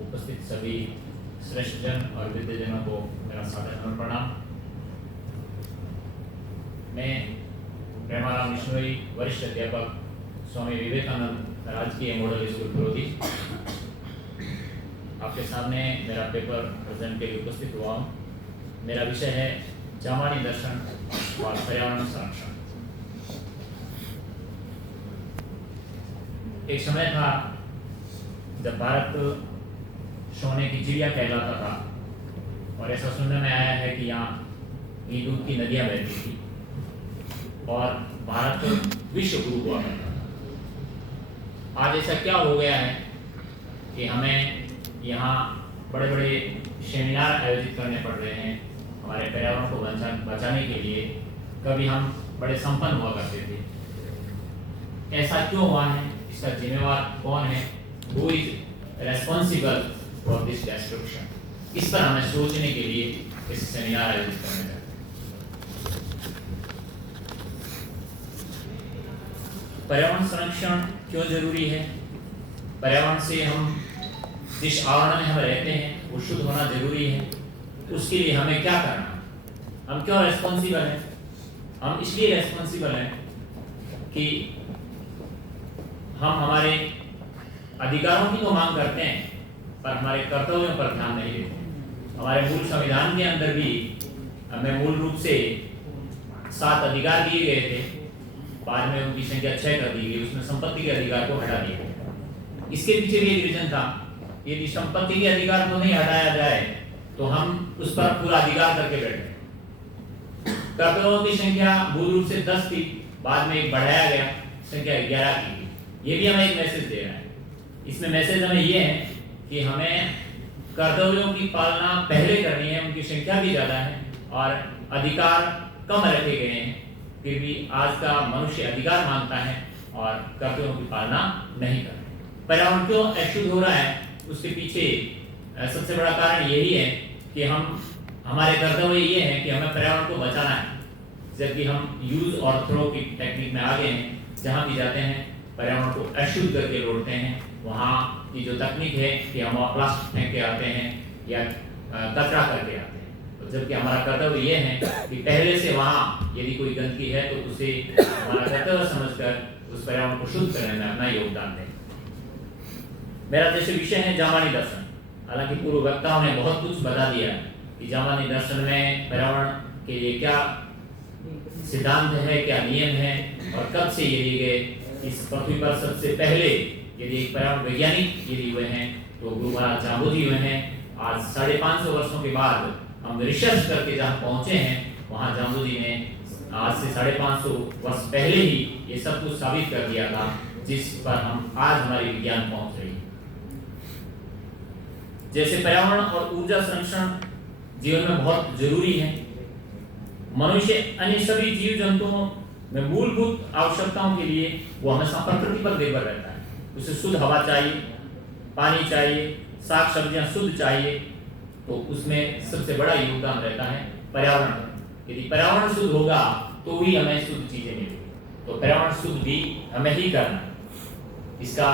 उपस्थित सभी श्रेष्ठ जन और विद्यजनों को मेरा सादर प्रणाम। मैं प्रेमाराम बिश्नोई, वरिष्ठ अध्यापक स्वामी विवेकानंद राजकीय मॉडल स्कूल फिरोती, आपके सामने मेरा पेपर प्रेजेंट के लिए उपस्थित हुआ हूँ। मेरा विषय है जामानी दर्शन और पर्यावरण संरक्षण। एक समय था जब भारत सोने की चिड़िया कहलाता था और ऐसा सुनने में आया है कि यहाँ घी दूध की नदियाँ बहती थी और भारत विश्व गुरु हुआ करता था। आज ऐसा क्या हो गया है कि हमें यहाँ बड़े बड़े सेमिनार आयोजित करने पड़ रहे हैं हमारे पर्यावरण को बचाने के लिए। कभी हम बड़े संपन्न हुआ करते थे, ऐसा क्यों हुआ है? इसका जिम्मेवार कौन है? Who is responsible for this destruction? इस पर हमें सोचने के लिए इस सेमिनार आयोजित करने जाते हैं। पर्यावरण संरक्षण क्यों जरूरी है? पर्यावरण से हम जिस आवरण में हम रहते हैं वो शुद्ध होना जरूरी है। उसके लिए हमें क्या करना? हम क्यों रेस्पॉन्सिबल हैं? हम इसलिए रेस्पॉन्सिबल हैं कि हम हमारे अधिकारों की तो मांग करते हैं पर हमारे कर्तव्यों पर ध्यान नहीं देते। हमारे मूल संविधान के अंदर भी हमें मूल रूप से 7 अधिकार दिए गए थे, बाद में उनकी संख्या 6 कर दी गई। उसमें संपत्ति के अधिकार को हटा दिया गया। इसके पीछे भी एक रीजन था, यदि संपत्ति के अधिकार को नहीं हटाया जाए तो हम उस पर पूरा अधिकार करके बैठे। कर्तव्यों की संख्या मूल रूप से 10 थी, बाद में एक बढ़ाया गया, संख्या 11 की। ये भी हमें एक मैसेज दे रहा है। इसमें मैसेज हमें ये है कि हमें कर्तव्यों की पालना पहले करनी है, उनकी संख्या भी ज़्यादा है और अधिकार कम रखे गए हैं, फिर भी आज का मनुष्य अधिकार मांगता है और कर्तव्यों की पालना नहीं कर रहा। पर्यावरण क्यों अशुद्ध हो रहा है? उसके पीछे सबसे बड़ा कारण यही है कि हमारे कर्तव्य ये है कि हमें पर्यावरण को बचाना है, जबकि हम यूज और थ्रो की टेक्निक में आगे हैं। जहाँ भी जाते हैं पर्यावरण को अशुद्ध करके लौटते हैं। वहाँ की जो तकनीक है कि हम प्लास्टिक फेंक के आते हैं या कचरा करके आते हैं, तो जबकि हमारा कर्तव्य ये है कि पहले से वहाँ यदि कोई गंदगी है तो उसे हमारा कर्तव्य समझकर उस पर्यावरण को शुद्ध करने में अपना योगदान दें। मेरा जैसे विषय है जामानी दर्शन। हालांकि पूर्व वक्ताओं ने बहुत कुछ बता दिया कि जामानी दर्शन में पर्यावरण के लिए क्या सिद्धांत है, क्या नियम है और कब से ये लिए गए। इस पृथ्वी पर सबसे पहले यदि एक पर्यावरण वैज्ञानिक यदि हुए हैं तो गुरु महाराज जाम्बुजी हुए हैं। आज 550 वर्षों के बाद हम रिसर्च करके जहाँ पहुँचे हैं वहाँ जाम्बुजी ने आज से 550 वर्ष पहले ही ये सब कुछ साबित कर दिया था, जिस पर हम आज हमारी विज्ञान पहुँच रही है। जैसे पर्यावरण और ऊर्जा संरक्षण जीवन में बहुत जरूरी है। मनुष्य अन्य सभी जीव जंतुओं में मूलभूत आवश्यकताओं के लिए वो हमेशा प्रकृति पर निर्भर रहता है। उसे शुद्ध हवा चाहिए, पानी चाहिए, साग सब्जियां शुद्ध चाहिए, तो उसमें सबसे बड़ा योगदान रहता है पर्यावरण। यदि पर्यावरण शुद्ध होगा तो ही हमें शुद्ध चीजें मिलेंगी। तो पर्यावरण शुद्ध भी हमें ही करना। इसका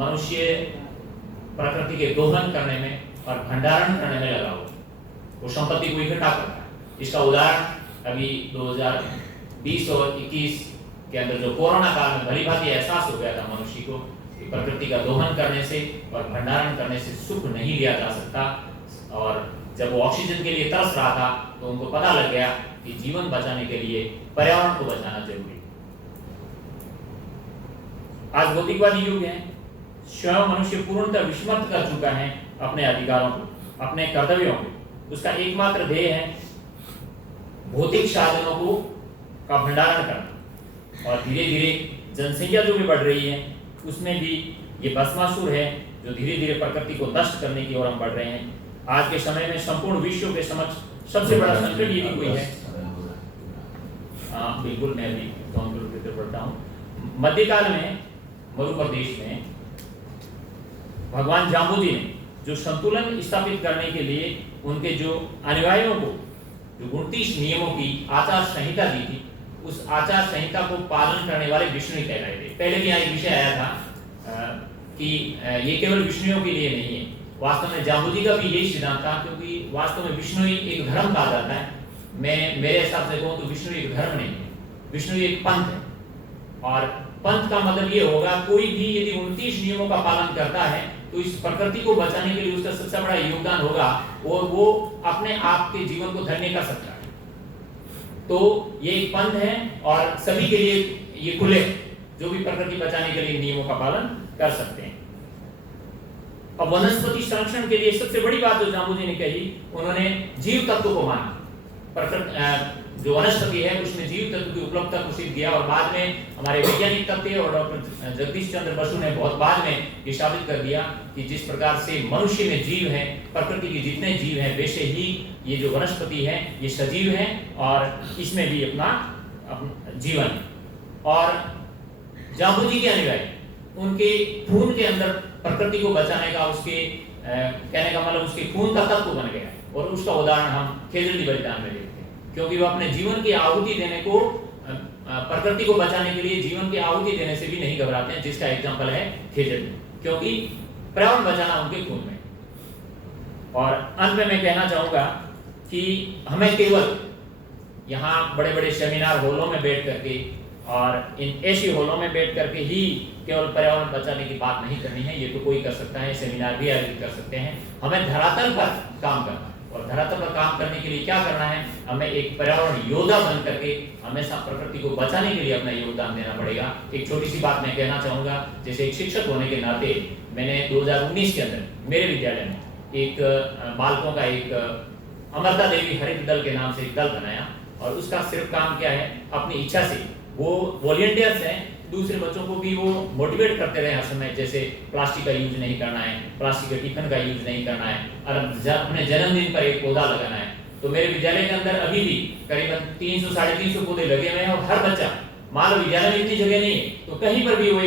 मनुष्य प्रकृति के दोहन करने में और भंडारण करने में लगा हुआ, वो संपत्ति को इकट्ठा करता है। इसका उदाहरण अभी 2020 और 21 के अंदर जो कोरोना काल में भली भांति एहसास हो गया था मनुष्य को कि प्रकृति का दोहन करने से और भंडारण करने से सुख नहीं लिया जा सकता। और जब वो ऑक्सीजन के लिए तरस रहा था तो उनको पता लग गया कि जीवन बचाने के लिए पर्यावरण को बचाना जरूरी है। आज भौतिकवादी युग है, स्वयं मनुष्य पूर्णतः विस्मृत कर चुका है अपने अधिकारों को, अपने कर्तव्यों को। उसका एकमात्र ध्येय है भौतिक साधनों को का भंडारण करना। और धीरे धीरे जनसंख्या जो भी बढ़ रही है उसमें भी ये भस्मासुर है जो धीरे धीरे प्रकृति को नष्ट करने की ओर हम बढ़ रहे हैं। आज के समय में संपूर्ण विश्व के समक्ष सबसे बड़ा संकट यदि कोई है, बिल्कुल मैं भी कंक्लूड करता हूँ। मध्यकाल में मध्य प्रदेश में भगवान जाम्बुजी ने जो संतुलन स्थापित करने के लिए उनके जो अनुयायियों को जो 29 नियमों की आचार संहिता दी थी, उस आचार संहिता को पालन करने वाले विष्णु कहलाए थे। पहले भी यहाँ एक विषय आया था कि ये केवल विष्णुओं के लिए नहीं है। वास्तव में जाम्बू का भी यही सिद्धांत था, क्योंकि वास्तव में विष्णु एक धर्म कहा जाता है। मैं मेरे हिसाब से कहूँ तो विष्णु एक धर्म नहीं है, विष्णु एक पंथ है। और पंथ का मतलब ये होगा, कोई भी यदि 29 नियमों का पालन करता है तो इस प्रकृति को बचाने के लिए उसका सबसे बड़ा योगदान होगा, और वो अपने आप के जीवन को धन्य कर सकता है। तो ये एक पंथ है और सभी के लिए ये खुले, जो भी प्रकृति बचाने के लिए नियमों का पालन कर सकते हैं। अब वनस्पति संरक्षण के लिए सबसे बड़ी बात जो जाम्बू जी ने कही, उन्होंने जीव तत्व को माना। जो वनस्पति है उसमें जीव तत्व की उपलब्धता को सिद्ध किया, और बाद में हमारे वैज्ञानिक तत्व और डॉक्टर जगदीश चंद्र बसु ने बहुत बाद में ये साबित कर दिया कि जिस प्रकार से मनुष्य में जीव है, प्रकृति के जितने जीव हैं, वैसे ही ये जो वनस्पति है ये सजीव है और इसमें भी अपना जीवन। और जाम्बू जी के अनुयायी उनके खून के अंदर प्रकृति को बचाने का, उसके कहने का मतलब उसके खून का तत्व बन गया, और उसका उदाहरण हम खेजड़ी बलिदान में देखते हैं, क्योंकि वो अपने जीवन की आहुति देने को, प्रकृति को बचाने के लिए जीवन की आहुति देने से भी नहीं घबराते हैं, जिसका एग्जांपल है खेजड़ी, क्योंकि पर्यावरण बचाना उनके खून में। और अंत में मैं कहना चाहूंगा कि हमें केवल यहाँ बड़े बड़े सेमिनार हॉलों में बैठ करके और इन ऐसी हॉलों में बैठ करके ही केवल पर्यावरण बचाने की बात नहीं करनी है। ये तो कोई कर सकता है, सेमिनार भी आयोजित कर सकते हैं। हमें धरातल पर काम करना है, और धरातल पर काम करने के लिए क्या करना है, हमें एक पर्यावरण योद्धा बन करके हमेशा प्रकृति को बचाने के लिए अपना योगदान देना पड़ेगा। एक छोटी सी बात मैं कहना चाहूँगा, जैसे एक शिक्षक होने के नाते मैंने 2019 के अंदर मेरे विद्यालय में एक बालकों का एक अमरता देवी हरित दल के नाम से एक दल बनाया, और उसका सिर्फ काम क्या है, अपनी इच्छा से वो वॉलंटियर्स हैं, दूसरे बच्चों को भी वो मोटिवेट करते रहे हर समय, जैसे प्लास्टिक का यूज नहीं करना है, प्लास्टिक के टिफिन का यूज नहीं करना है, और अपने जन्मदिन पर एक पौधा लगाना है। तो मेरे विद्यालय के अंदर अभी भी करीबन 300 साढ़े 300 पौधे लगे हुए हैं, और हर बच्चा, मान लो विद्यालय में इतनी जगह नहीं है तो कहीं पर भी वो